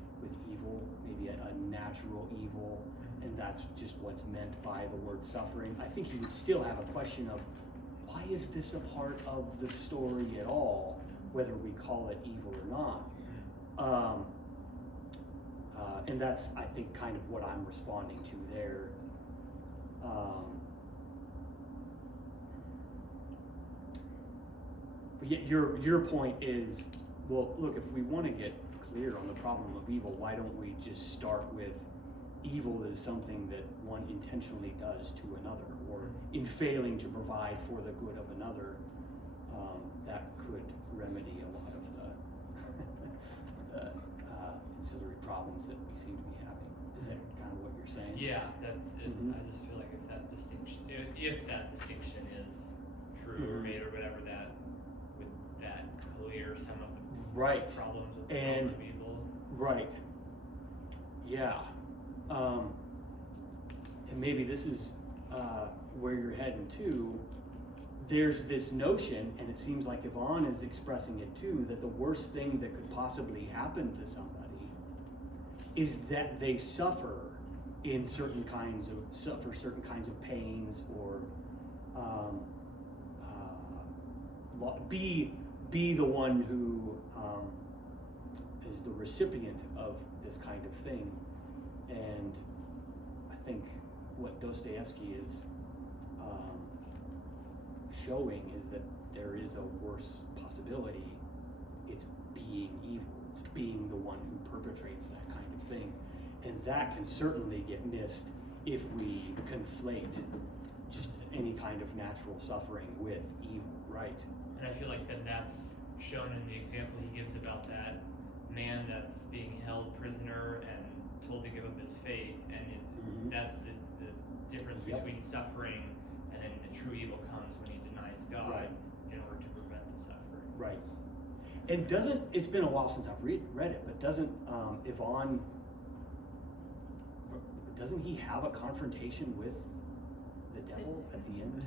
evil, maybe a natural evil, and that's just what's meant by the word suffering. I think you would still have a question of why is this a part of the story at all, whether we call it evil or not. And that's, I think, kind of what I'm responding to there. But yet your point is, well, look, if we want to get clear on the problem of evil, why don't we just start with evil is something that one intentionally does to another, or in failing to provide for the good of another, that could remedy a lot of the ancillary problems that we seem to be having. Is that kind of what you're saying? Yeah, that's it. Mhm. I just feel like if that distinction is true or Mhm. made or whatever, that would that clear some of the Right. problems with the And- problem of evil. Right. Yeah. And maybe this is where you're heading to. There's this notion, and it seems like Yvonne is expressing it too, that the worst thing that could possibly happen to somebody is that they suffer certain kinds of pains, or be the one who is the recipient of this kind of thing. And I think what Dostoevsky is showing is that there is a worse possibility. It's being evil. It's being the one who perpetrates that kind of thing. And that can certainly get missed if we conflate just any kind of natural suffering with evil, right? And I feel like then that's shown in the example he gives about that man that's being held prisoner and told to give up his faith, and Mhm. that's the difference Yep. between suffering and then the true evil comes when he denies God Right. in order to prevent the suffering. Right. And it's been a while since I've read it, but doesn't he have a confrontation with the devil at the end?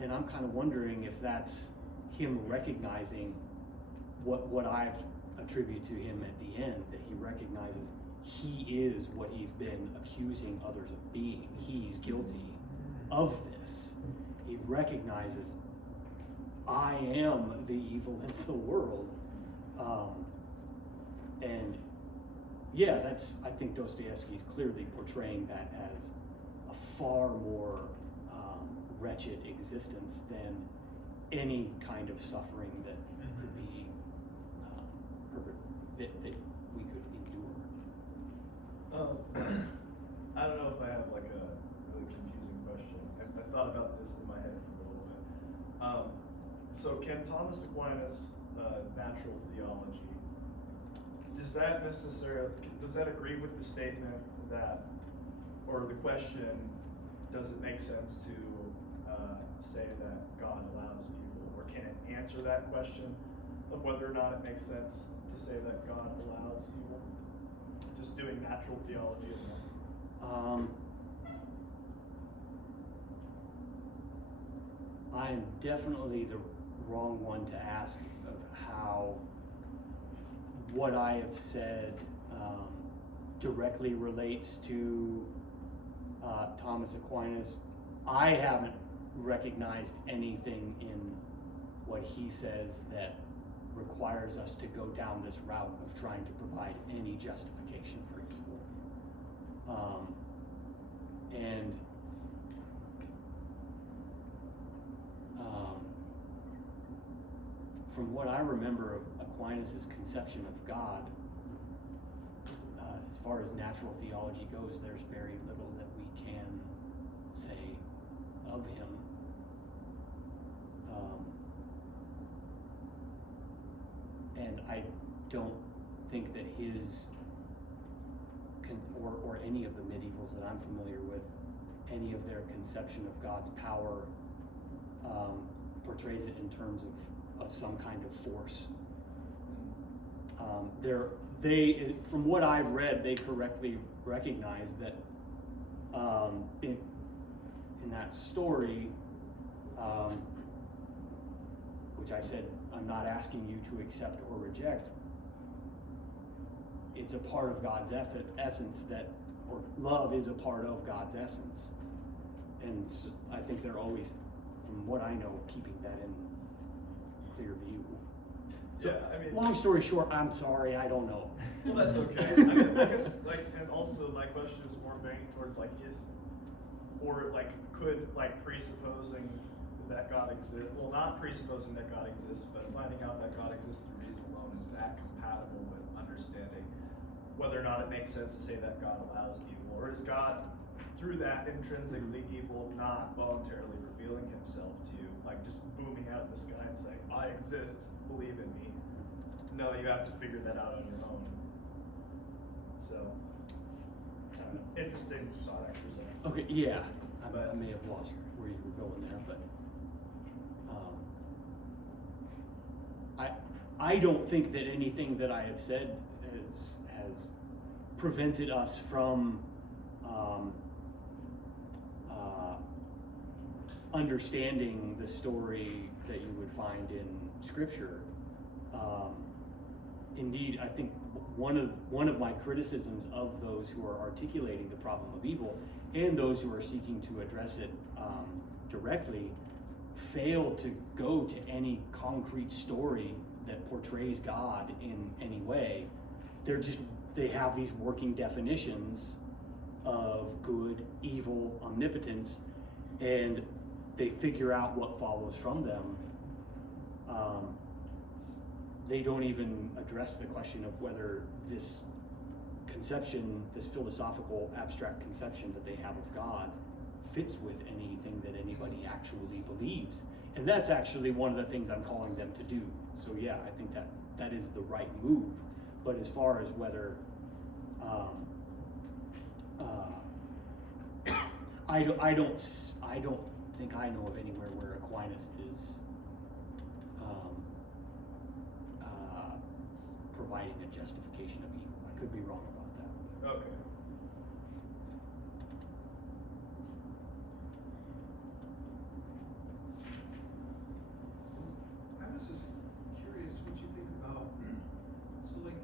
And I'm kind of wondering if that's him recognizing what I've attributed to him at the end, that he recognizes he is what he's been accusing others of being. He's guilty of this. He recognizes, I am the evil in the world. And yeah, I think Dostoevsky's clearly portraying that as a far more wretched existence than any kind of suffering that could be that we could endure. I don't know if I have like a really confusing question. I thought about this in my head for a little bit. So can Thomas Aquinas' natural theology, does that agree with the statement that, or the question, does it make sense to say that God allows evil, or can it answer that question of whether or not it makes sense to say that God allows evil? Just doing natural theology alone. I'm definitely the wrong one to ask of how what I have said directly relates to Thomas Aquinas. I haven't recognized anything in what he says that requires us to go down this route of trying to provide any justification for evil. And from what I remember of Aquinas' conception of God, as far as natural theology goes, there's very little that we can say of him. And I don't think that his, or any of the medievals that I'm familiar with, any of their conception of God's power portrays it in terms of some kind of force. From what I've read, they correctly recognize that in that story, which I said I'm not asking you to accept or reject, it's a part of God's essence or love is a part of God's essence. And so I think they're always, from what I know, keeping that in clear view. So, Yeah, I mean, long story short, I'm sorry, I don't know. well, that's okay. I guess, and also my question is more banging towards could presupposing that God exists, well, not presupposing that God exists, but finding out that God exists through reason alone, is that compatible with understanding understanding, whether or not it makes sense to say that God allows evil, or is God, through that intrinsically evil, not voluntarily revealing himself to you, like just booming out of the sky and saying, I exist, believe in me. No, you have to figure that out on your own. So, interesting thought exercise. Okay, yeah, But- I may have lost where you were going there, but, I don't think that anything that I have said has prevented us from, understanding the story that you would find in Scripture. Indeed, I think one of my criticisms of those who are articulating the problem of evil and those who are seeking to address it directly fail to go to any concrete story that portrays God in any way. They have these working definitions of good, evil, omnipotence, and they figure out what follows from them. They don't even address the question of whether this conception, this philosophical abstract conception that they have of God, fits with anything that anybody actually believes. And that's actually one of the things I'm calling them to do. So yeah, I think that is the right move. But as far as whether I don't think I know of anywhere where Aquinas is providing a justification of evil. I could be wrong about that. Okay. I was just curious what you think about, so like,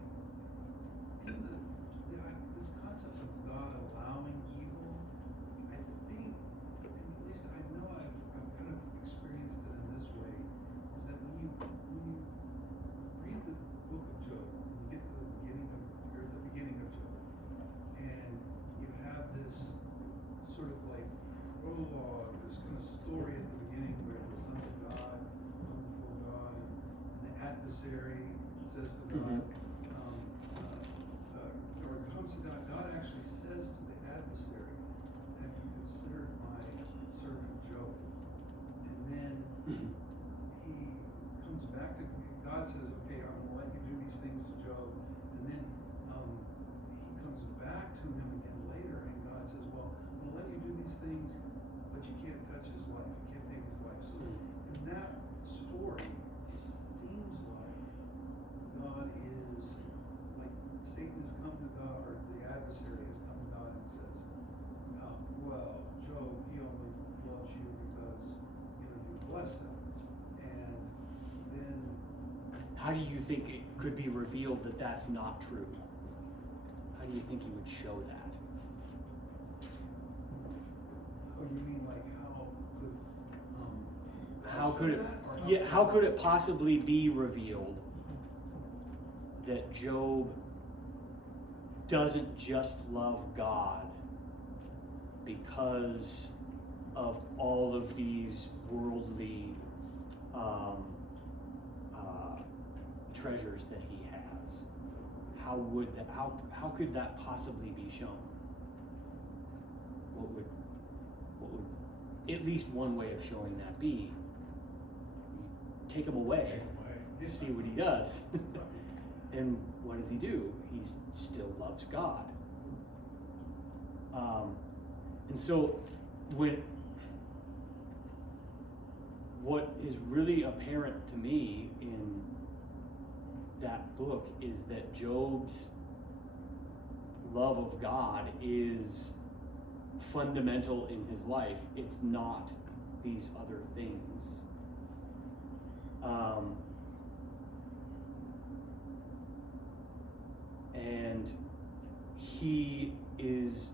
in this concept of God allowing evil, I think, and at least I know I've kind of experienced it in this way, is that when you read the book of Job, and you get to the beginning of Job, and you have this sort of like prologue, this kind of story at the beginning where the sons of God come before God, and the adversary says to God, or comes to God. God actually says to the adversary, "Have you considered my servant Job?" And then he comes back to God, says, "Okay, I'm gonna let you do these things to Job," and then he comes back to him again later, and God says, "Well, I'm gonna let you do these things, but you can't touch his life. You can't take his life." So in that story, it seems like God is like Satan has come to God, or the adversary has come to God and says, "Well, Job, he only loves you because you blessed him," and then. How do you think it could be revealed that that's not true? How do you think he would show that? Oh, you mean like how could How God could show it? that, or Yeah. How could it possibly be revealed that Job doesn't just love God because of all of these worldly treasures that he has? How would that? How could that possibly be shown? What would at least one way of showing that be? Take him away, see what he does. And what does he do? He still loves God. And so what is really apparent to me in that book is that Job's love of God is fundamental in his life. It's not these other things. And he is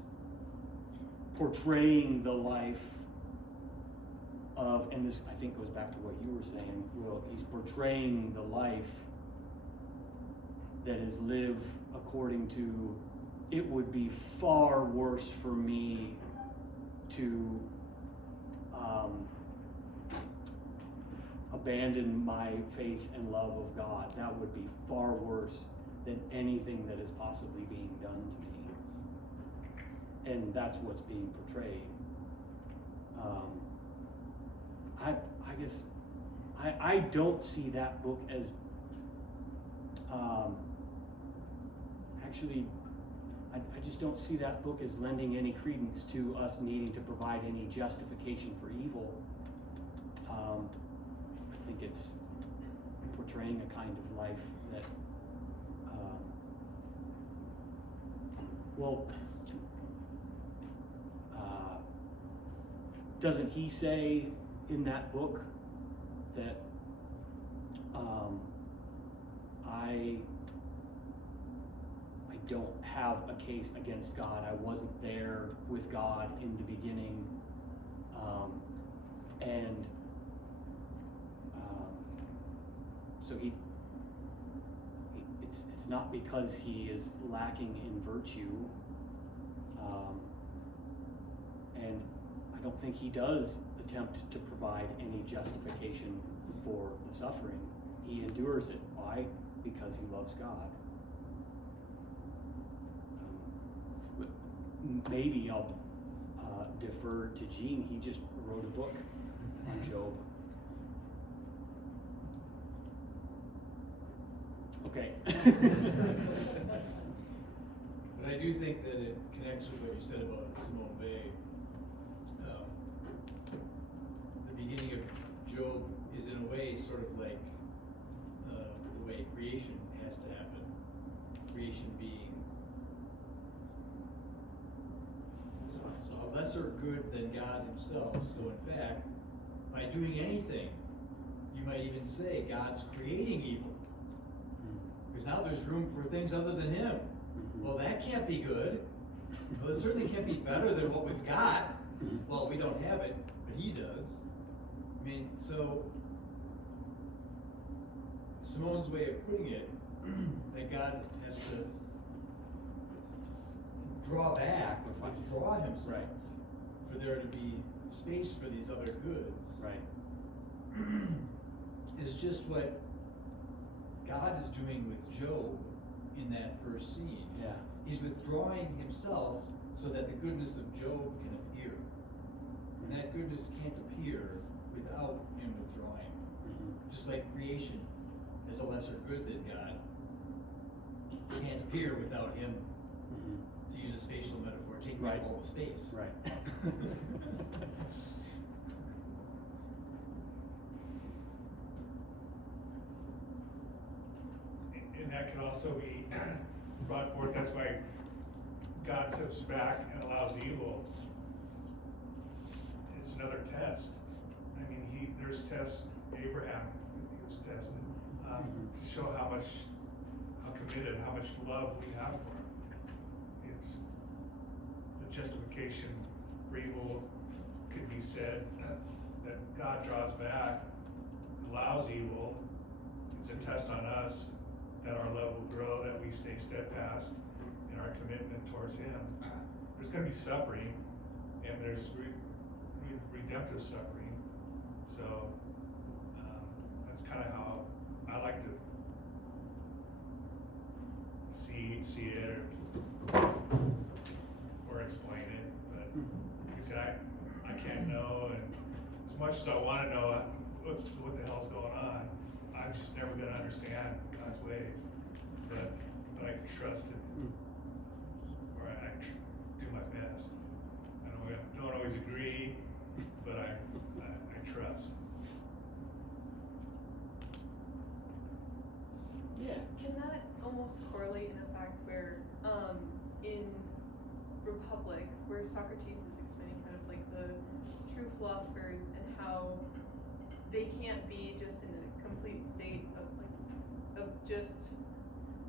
portraying the life of, and this I think goes back to what you were saying, Will, he's portraying the life that is lived according to, it would be far worse for me to abandon my faith and love of God. That would be far worse than anything that is possibly being done to me. And that's what's being portrayed. I guess I don't see that book as actually I just don't see that book as lending any credence to us needing to provide any justification for evil. I think it's portraying a kind of life that doesn't he say in that book that I don't have a case against God. I wasn't there with God in the beginning, and so it's not because he is lacking in virtue, and I don't think he does attempt to provide any justification for the suffering. He endures it. Why? Because he loves God. But maybe I'll defer to Gene. He just wrote a book on Job. Okay. But I do think that it connects with what you said about Simone Weil. The beginning of Job is in a way sort of like the way creation has to happen. Creation being a lesser good than God himself. So in fact, by doing anything, you might even say God's creating evil. Because now there's room for things other than him. Well, that can't be good. Well, it certainly can't be better than what we've got. Well, we don't have it, but he does. I mean, so Simone's way of putting it, that God has to draw back, Sacrifice. withdraw himself, Right. for there to be space for these other goods. Right. Is just what God is doing with Job in that first scene. Yeah. He's withdrawing himself so that the goodness of Job can appear. And that goodness can't appear without him withdrawing. Just like creation is a lesser good than God, can't appear without him, to use a spatial metaphor, taking Right. up all the space. Right. And that could also be brought forth, that's why God steps back and allows evil. It's another test. I mean, there's tests, Abraham, he was tested, to show how committed, how much love we have for him. It's the justification for evil could be said that God draws back, allows evil. It's a test on us that our love will grow, that we stay steadfast in our commitment towards him. There's going to be suffering, and there's redemptive suffering. So that's kind of how I like to see it or explain it. But like I said, I can't know, and as much as I want to know what the hell's going on, I'm just never going to understand God's ways. But I trust it, or I do my best. I don't always agree, but I trust. Yeah. Can that almost correlate in a fact where, in Republic, where Socrates is explaining kind of like the true philosophers and how they can't be just in a complete state of just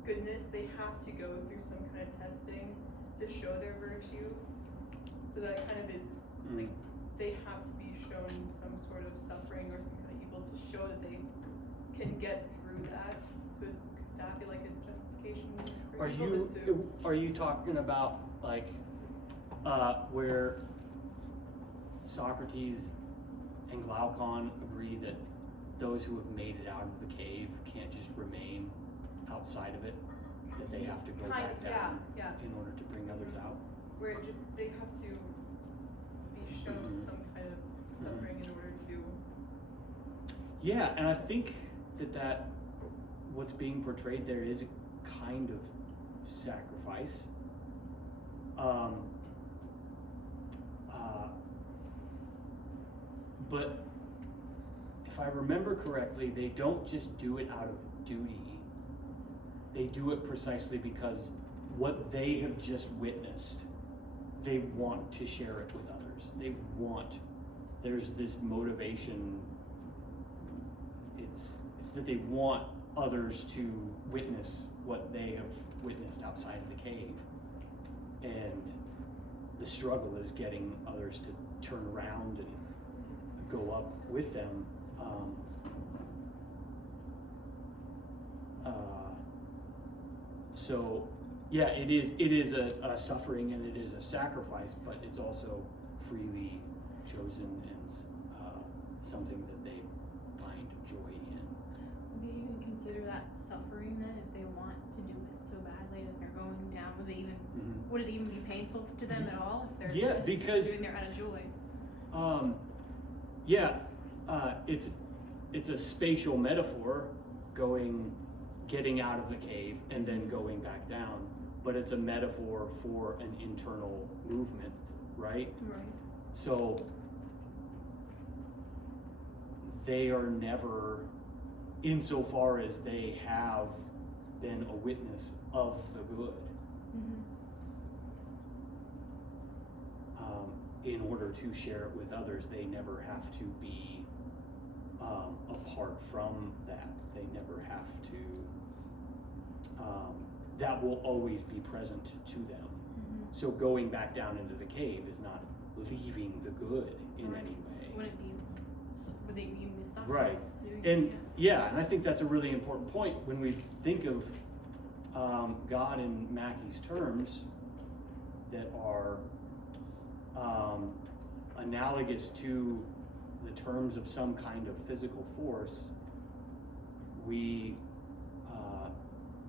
goodness, they have to go through some kind of testing to show their virtue. So that kind of is like they have to be shown some sort of suffering or some kind of evil to show that they can get through that. So could that be like a justification for evil? Are you talking about like where Socrates and Glaucon agree that those who have made it out of the cave can't just remain outside of it? that they have to go Kind- back down yeah. in order to bring others out. Where it just, they have to be shown Mhm. some kind of suffering in order to. Yeah, and I think that what's being portrayed there is a kind of sacrifice. But if I remember correctly, they don't just do it out of duty. They do it precisely because what they have just witnessed, they want to share it with others. There's this motivation. It's that they want others to witness what they have witnessed outside of the cave. And the struggle is getting others to turn around and go up with them. So yeah, it is a suffering and it is a sacrifice, but it's also freely chosen and something that they find joy in. Would they even consider that suffering then if they want to do it so badly that they're going down? Would it even be painful to them at all if they're Yeah, just because- doing it out of joy? It's a spatial metaphor, getting out of the cave and then going back down, but it's a metaphor for an internal movement, right? Right. So they are never, insofar as they have been a witness of the good, Mm-hmm. in order to share it with others, they never have to be apart from that. They never have to, that will always be present to them. Mm-hmm. So going back down into the cave is not leaving the good in Right. any way. Would they even be suffering? Right. doing And it? yeah, and I think that's a really important point when we think of God in Mackey's terms that are analogous to the terms of some kind of physical force. We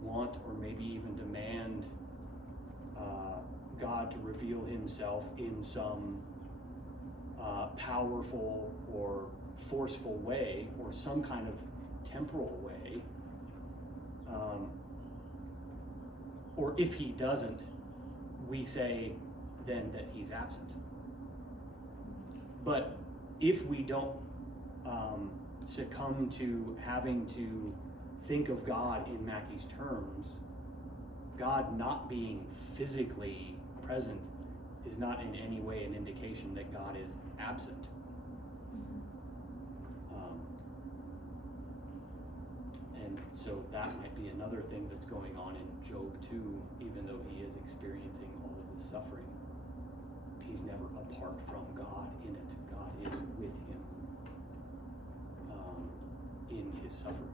want or maybe even demand God to reveal himself in some powerful or forceful way, or some kind of temporal way. Or if he doesn't, we say then that he's absent. But if we don't succumb to having to think of God in Mackey's terms, God not being physically present is not in any way an indication that God is absent. And so that might be another thing that's going on in Job too, even though he is experiencing all of this suffering. He's never apart from God in it. God is with him in his suffering.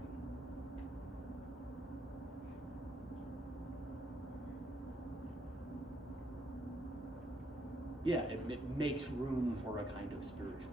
Yeah, it makes room for a kind of spiritual